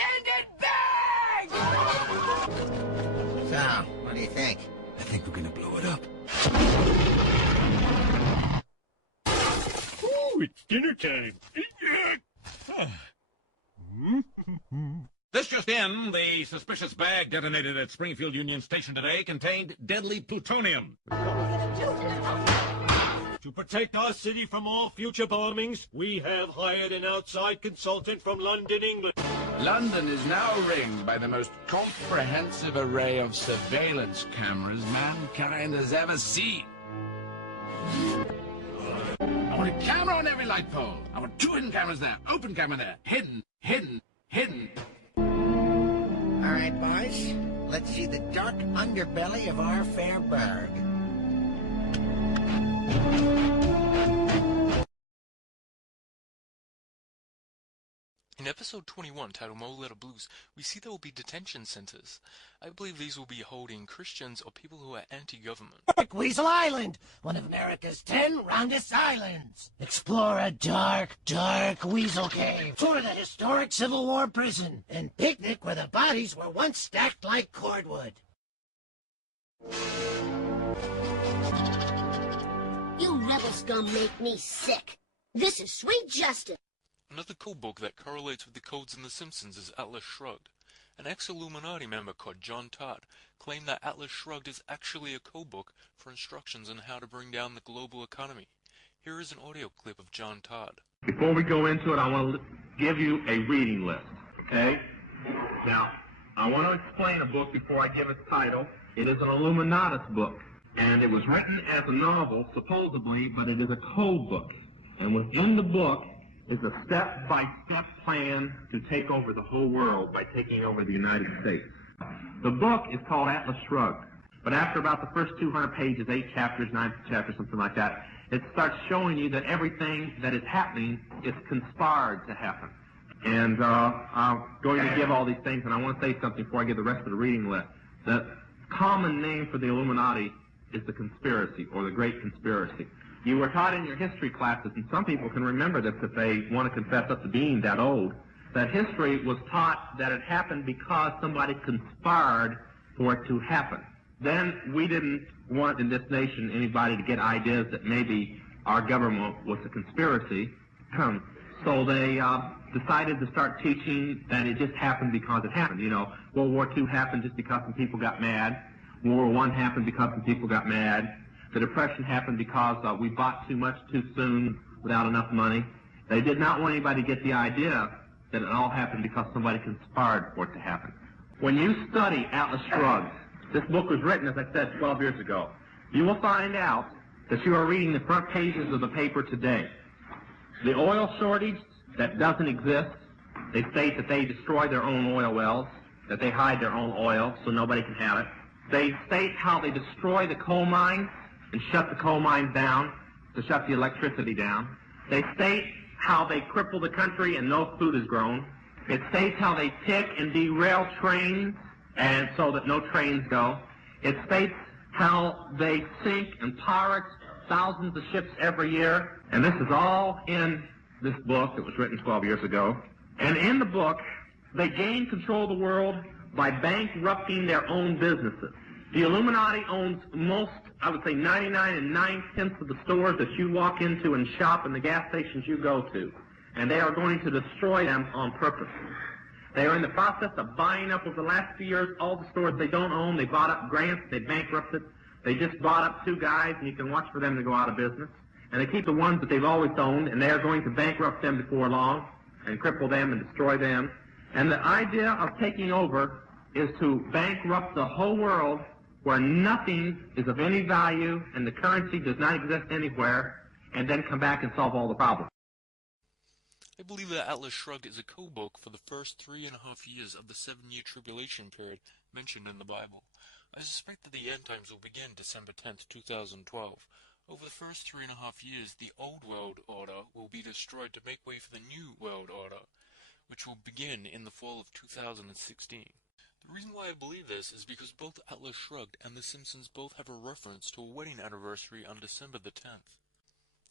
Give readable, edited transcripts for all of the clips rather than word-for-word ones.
extended bag! So, what do you think? I think we're gonna blow it up. Ooh, it's dinner time. This just in, the suspicious bag detonated at Springfield Union Station today contained deadly plutonium. To protect our city from all future bombings, we have hired an outside consultant from London, England. London is now ringed by the most comprehensive array of surveillance cameras mankind has ever seen. I want a camera on every light pole. I want 2 hidden cameras there, open camera there, hidden, hidden, hidden. All right, boys. Let's see the dark underbelly of our fair burg. In episode 21, titled Mo Little Blues, we see there will be detention centers. I believe these will be holding Christians or people who are anti-government. Weasel Island, one of America's 10 roundest islands. Explore a dark, dark weasel cave. Tour the historic Civil War prison. And picnic where the bodies were once stacked like cordwood. You rebel scum make me sick. This is sweet justice. Another code book that correlates with the codes in The Simpsons is Atlas Shrugged. An ex-Illuminati member called John Todd claimed that Atlas Shrugged is actually a code book for instructions on how to bring down the global economy. Here is an audio clip of John Todd. Before we go into it, I want to give you a reading list, okay? Now, I want to explain a book before I give its title. It is an Illuminatus book, and it was written as a novel, supposedly, but it is a code book. And within the book is a step-by-step plan to take over the whole world by taking over the United States. The book is called Atlas Shrugged, but after about the first 200 pages, 8 chapters, 9 chapters, something like that, it starts showing you that everything that is happening is conspired to happen. And I'm going to give all these things, and I want to say something before I give the rest of the reading list. The common name for the Illuminati is the conspiracy, or the Great Conspiracy. You were taught in your history classes, and some people can remember this if they want to confess up to being that old, that history was taught that it happened because somebody conspired for it to happen. Then we didn't want in this nation anybody to get ideas that maybe our government was a conspiracy. So they decided to start teaching that it just happened because it happened. You know, World War II happened just because some people got mad. World War I happened because some people got mad. The Depression happened because we bought too much too soon without enough money. They did not want anybody to get the idea that it all happened because somebody conspired for it to happen. When you study Atlas Shrugged, this book was written, as I said, 12 years ago, you will find out that you are reading the front pages of the paper today. The oil shortage that doesn't exist, they state that they destroy their own oil wells, that they hide their own oil so nobody can have it. They state how they destroy the coal mines and shut the coal mines down, to shut the electricity down. They state how they cripple the country and no food is grown. It states how they pick and derail trains and so that no trains go. It states how they sink and pirate thousands of ships every year. And this is all in this book that was written 12 years ago. And in the book, they gain control of the world by bankrupting their own businesses. The Illuminati owns most, I would say 99 9/10 of the stores that you walk into and shop and the gas stations you go to. And they are going to destroy them on purpose. They are in the process of buying up over the last few years all the stores they don't own. They bought up grants, they bankrupted. They just bought up 2 guys, and you can watch for them to go out of business. And they keep the ones that they've always owned, and they are going to bankrupt them before long and cripple them and destroy them. And the idea of taking over is to bankrupt the whole world where nothing is of any value and the currency does not exist anywhere, and then come back and solve all the problems. I believe that Atlas Shrugged is a code book for the first 3.5 years of the 7-year tribulation period mentioned in the Bible. I suspect that the end times will begin December 10th, 2012. Over the first 3.5 years, the old world order will be destroyed to make way for the new world order, which will begin in the fall of 2016. The reason why I believe this is because both Atlas Shrugged and The Simpsons both have a reference to a wedding anniversary on December the 10th.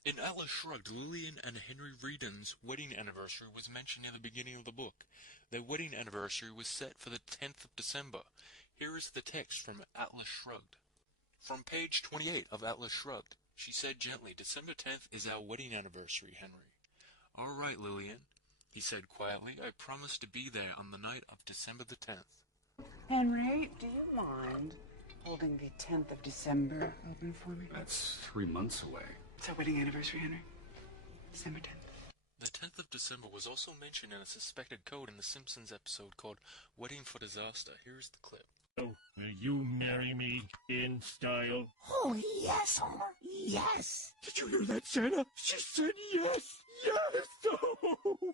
In Atlas Shrugged, Lillian and Henry Reedon's wedding anniversary was mentioned near the beginning of the book. Their wedding anniversary was set for the 10th of December. Here is the text from Atlas Shrugged. From page 28 of Atlas Shrugged, she said gently, "December 10th is our wedding anniversary, Henry." "All right, Lillian," he said quietly. "I promise to be there on the night of December the 10th. Henry, do you mind holding the 10th of December open for me? That's 3 months away. It's our wedding anniversary, Henry. December 10th. The 10th of December was also mentioned in a suspected code in the Simpsons episode called Wedding for Disaster. Here's the clip. Oh, will you marry me in style? Oh, yes, Homer. Yes. Did you hear that, Santa? She said yes! Yes! Oh!